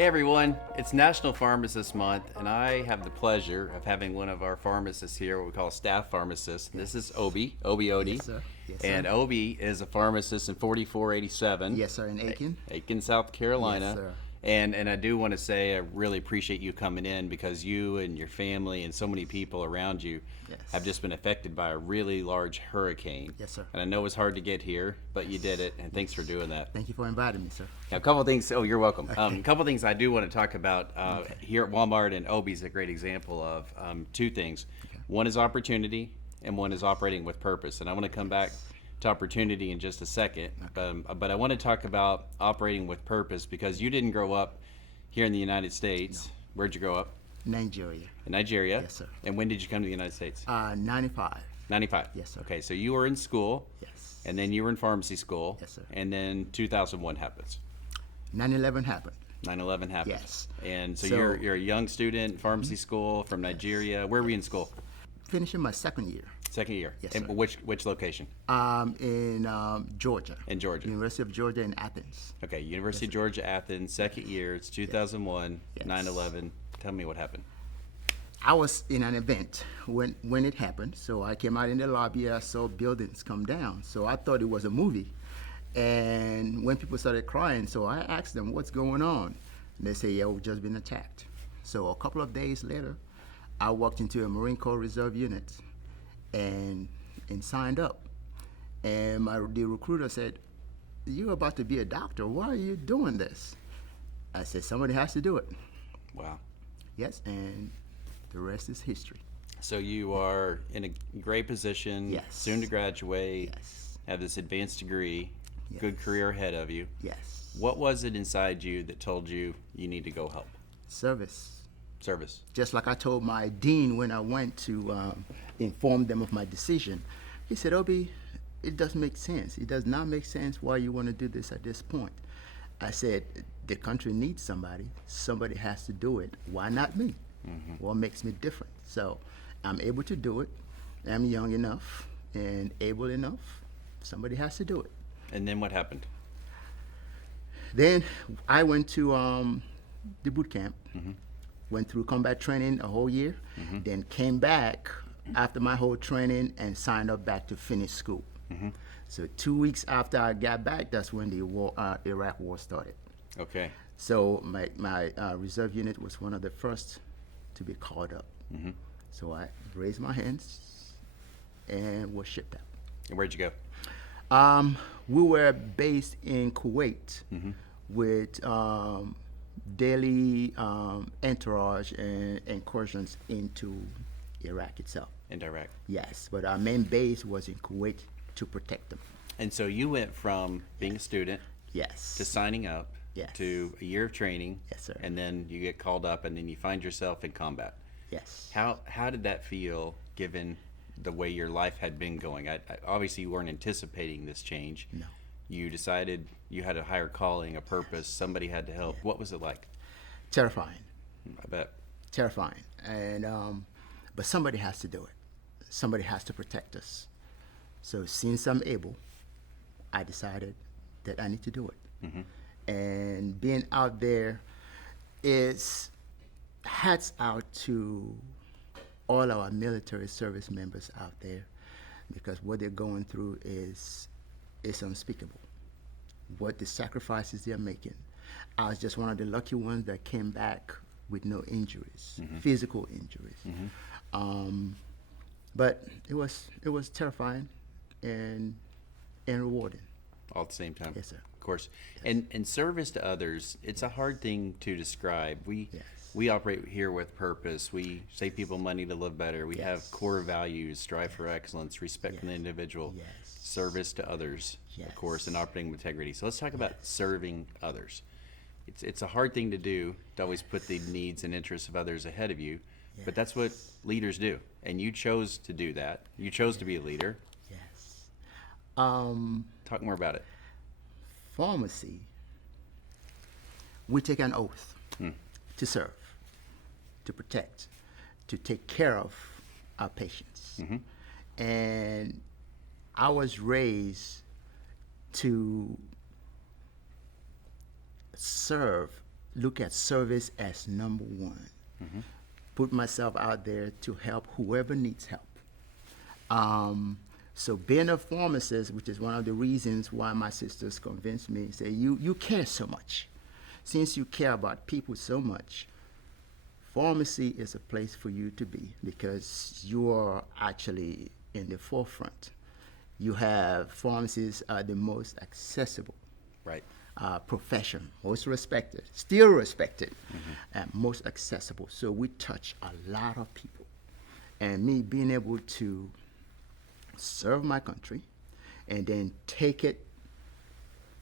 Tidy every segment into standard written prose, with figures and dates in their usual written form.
Hey everyone, it's National Pharmacist Month, and I have the pleasure of having one of our pharmacists here, what we call a staff pharmacist. This is Obi Odi. Yes, sir. Yes, sir. And Obi is a pharmacist in 4487. Yes, sir, in Aiken. Aiken, South Carolina. Yes, sir. And I do want to say I really appreciate you coming in because you and your family and so many people around you Yes. have just been affected by a really large hurricane. Yes, sir. And I know it was hard to get here, but you did it, and thanks for doing that. Thank you for inviting me, sir. Now, a couple of things. Oh, you're welcome. A couple of things I do want to talk about here at Walmart, and Obi's a great example of two things. One is opportunity, and one is operating with purpose. And I want to come back to opportunity in just a second, but I want to talk about operating with purpose because you didn't grow up here in the United States. No. Where'd you grow up? Nigeria. In Nigeria? Yes, sir. And when did you come to the United States? 95. 95. Yes, sir. Okay, so you were in school. Yes. And then you were in pharmacy school. Yes, sir. And then 2001 happens. 9/11 happened. 9/11 happened. Yes. And so, So- you're a young student in pharmacy school from Nigeria. Where were you in school? Finishing my second year. Second year. Yes, And sir. which location? In Georgia. In Georgia. University of Georgia in Athens. Okay, University of Georgia, Athens, second year. It's 2001, Yes. 9/11. Tell me what happened. I was in an event when it happened, so I came out in the lobby. I saw buildings come down, so I thought it was a movie. And when people started crying, so I asked them, "What's going on?" And they say, "Yeah, we've just been attacked." So a couple of days later, I walked into a Marine Corps Reserve unit and signed up. And the recruiter said, "You're about to be a doctor. Why are you doing this?" I said, "Somebody has to do it." Wow. Yes, and the rest is history. So you are in a great position, Yes. soon to graduate, Yes. have this advanced degree, Yes. good career ahead of you. Yes. What was it inside you that told you you need to go help? Service. Service. Just like I told my dean when I went to inform them of my decision. He said, "Obi, it doesn't make sense. It does not make sense why you want to do this at this point." I said, "The country needs somebody. Somebody has to do it. Why not me? What makes me different?" So I'm able to do it. I'm young enough and able enough. Somebody has to do it. And then what happened? Then I went to the boot camp, went through combat training a whole year, then came back after my whole training and signed up back to finish school. So 2 weeks after I got back, that's when the Iraq war started. Okay. So my reserve unit was one of the first to be called up. So I raised my hands and was shipped out. And where'd you go? We were based in Kuwait with daily entourage and incursions into Iraq itself. In Iraq. Yes, but our main base was in Kuwait to protect them. And so you went from being a student Yes. to signing up Yes. to a year of training. Yes, sir. And then you get called up and then you find yourself in combat. Yes. How did that feel given the way your life had been going? Obviously you weren't anticipating this change. No. You decided you had a higher calling, a purpose, somebody had to help. What was it like? Terrifying. I bet. Terrifying. And but somebody has to do it. Somebody has to protect us. So since I'm able, I decided that I need to do it. And being out there is hats out to all our military service members out there, because what they're going through is unspeakable. What the sacrifices they're making. I was just one of the lucky ones that came back with no injuries, physical injuries. But it was terrifying and rewarding. All at the same time. Yes, sir. Of course. And service to others, it's a hard thing to describe. Yes. We operate here with purpose. We save people money to live better. We have core values, strive for excellence, respect for the individual, Yes. service to others, of course, and Yes. operating with integrity. So let's talk about serving others. It's a hard thing to do, to always put the needs and interests of others ahead of you, but that's what leaders do. And you chose to do that. You chose to be a leader. Yes. Talk more about it. Pharmacy, we take an oath to serve, to protect, to take care of our patients. And I was raised to serve look at service as number one. Put myself out there to help whoever needs help. So being a pharmacist, which is one of the reasons why my sisters convinced me, say, you care so much. Since you care about people so much, pharmacy is a place for you to be because you are actually in the forefront. You have pharmacists are the most accessible Right. profession, most respected, still respected, and most accessible. So we touch a lot of people. And me being able to serve my country and then take it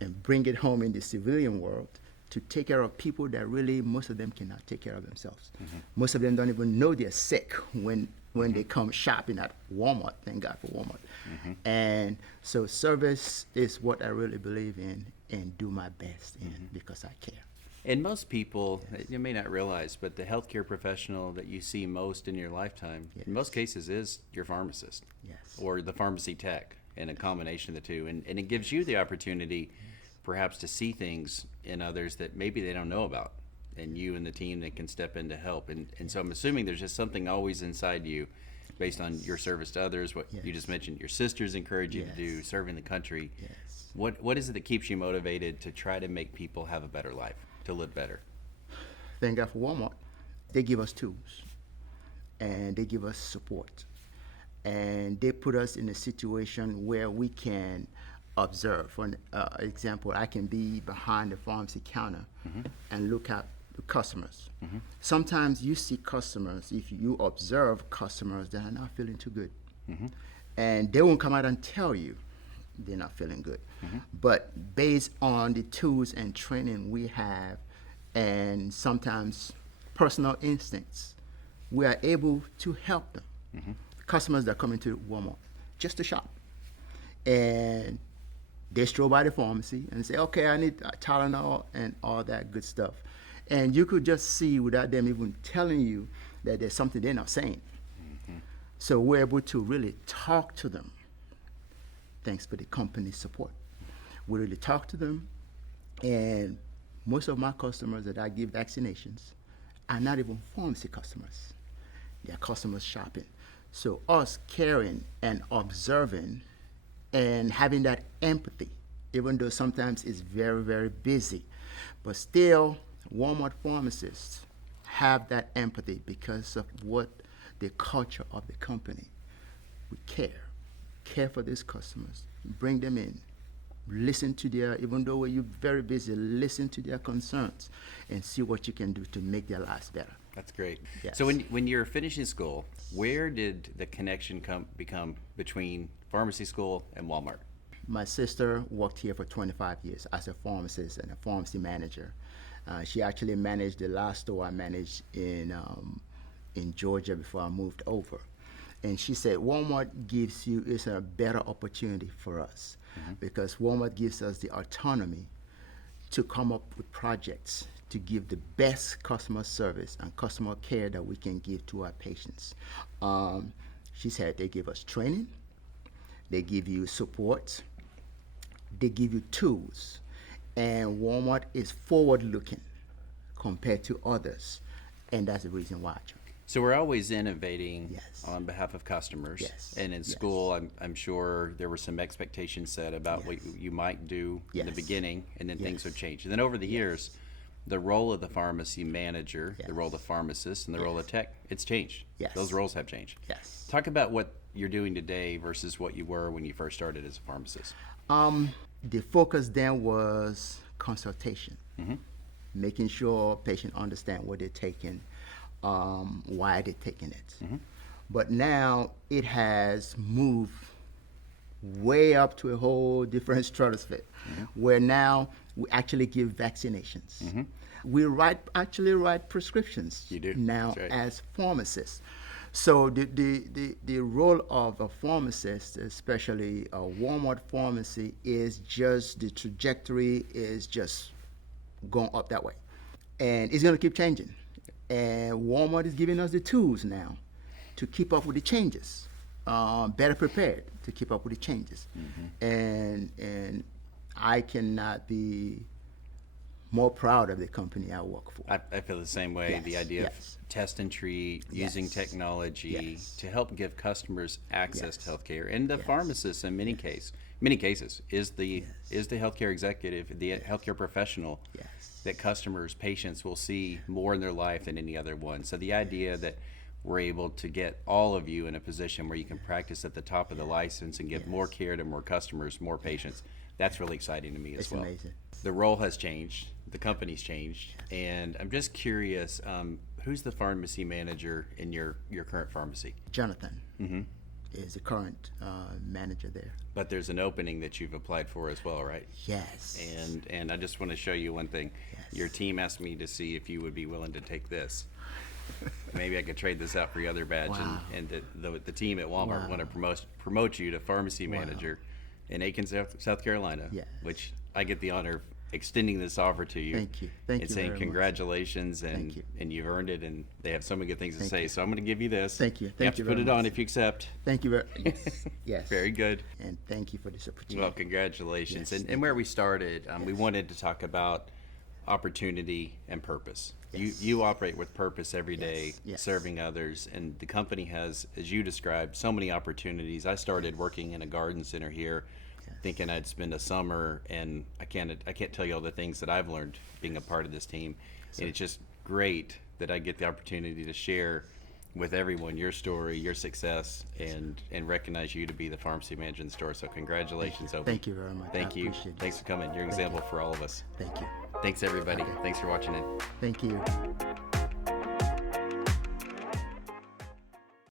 and bring it home in the civilian world to take care of people that really, most of them cannot take care of themselves. Most of them don't even know they're sick when they come shopping at Walmart. Thank God for Walmart. And so service is what I really believe in and do my best in because I care. And most people, you may not realize, but the healthcare professional that you see most in your lifetime, in most cases, is your pharmacist. Yes. Or the pharmacy tech, and a combination of the two. And it gives you the opportunity perhaps to see things in others that maybe they don't know about, and you and the team that can step in to help. And so I'm assuming there's just something always inside you based on your service to others, what you just mentioned, your sisters encourage you to do, serving the country. Yes. What is it that keeps you motivated to try to make people have a better life, to live better? Thank God for Walmart. They give us tools and they give us support. And they put us in a situation where we can observe. For an example, I can be behind the pharmacy counter and look at the customers. Sometimes you see customers, if you observe customers that are not feeling too good. And they won't come out and tell you they're not feeling good. But based on the tools and training we have and sometimes personal instincts, we are able to help them. Customers that come into Walmart just to shop. And they stroll by the pharmacy and say, okay, I need Tylenol and all that good stuff. And you could just see without them even telling you that there's something they're not saying. So we're able to really talk to them thanks for the company's support. We really talk to them, and most of my customers that I give vaccinations are not even pharmacy customers. They're customers shopping. So us caring and observing and having that empathy, even though sometimes it's very, very busy, but still Walmart pharmacists have that empathy because of what the culture of the company. We care for these customers, bring them in, listen to their, even though you're very busy, listen to their concerns and see what you can do to make their lives better. That's great. Yes. So when you're finishing school, where did the connection become between pharmacy school and Walmart? My sister worked here for 25 years as a pharmacist and a pharmacy manager. She actually managed the last store I managed in Georgia before I moved over. And she said Walmart is a better opportunity for us because Walmart gives us the autonomy to come up with projects to give the best customer service and customer care that we can give to our patients. She said they give us training, they give you support, they give you tools, and Walmart is forward-looking compared to others, and that's the reason why I chose. So we're always innovating Yes. on behalf of customers. Yes. And in Yes. school, I'm sure there were some expectations set about what you might do in the Yes. beginning, and then things Yes. would change. And then over the years, the role of the pharmacy manager, the role of the pharmacist, and the role of tech, it's changed. Yes. Those roles have changed. Yes. Talk about what you're doing today versus what you were when you first started as a pharmacist. The focus then was consultation, making sure patients understand what they're taking, why they're taking it. But now it has moved way up to a whole different stratosphere, where now we actually give vaccinations. We actually write prescriptions You do. now That's right. as pharmacists. So the role of a pharmacist, especially a Walmart pharmacy, is just the trajectory is just going up that way, and it's going to keep changing. And Walmart is giving us the tools now to keep up with the changes, better prepared to keep up with the changes. And I cannot be more proud of the company I work for. I feel the same way. Yes, The idea yes. of test and treat, using Yes. technology Yes. to help give customers access Yes. to healthcare, and the Yes. pharmacist in many cases is the healthcare executive, the healthcare professional Yes. that customers, patients will see more in their life than any other one. So the idea that we're able to get all of you in a position where you can practice at the top of the license and give more care to more customers, more patients, that's really exciting to me as It's well. amazing. The role has changed, the company's changed, and I'm just curious, who's the pharmacy manager in your current pharmacy? Jonathan is the current manager there. But there's an opening that you've applied for as well, right? Yes. And I just want to show you one thing. Yes. Your team asked me to see if you would be willing to take this. Maybe I could trade this out for your other badge. Wow. And the team at Walmart Wow. want to promote you to pharmacy manager in Aiken, South Carolina, Yes. which I get the honor of extending this offer to you. Thank you. Thank and you saying very much. congratulations, and Thank you. and you've earned it, and they have so many good things to Thank say. you. So I'm going to give you this. Thank you. You have Thank to you put very it on much. if you accept. Thank you very yes. Yes. Very good. And thank you for this opportunity. Well, congratulations. Yes, and thank where we started, we wanted to talk about opportunity and purpose. Yes. You operate with purpose every day, Yes, yes. serving others, and the company has, as you described, so many opportunities. I started working in a garden center here, thinking I'd spend a summer, and I can't tell you all the things that I've learned being a part of this team. And it's just great that I get the opportunity to share with everyone your story, your success, and recognize you to be the pharmacy manager in the store. So congratulations, Obi. Thank you very much. Thank I you. appreciate Thanks it. for coming. You're an example for all of us. Thank you. Thanks, everybody. Okay. Thanks for watching in. Thank you.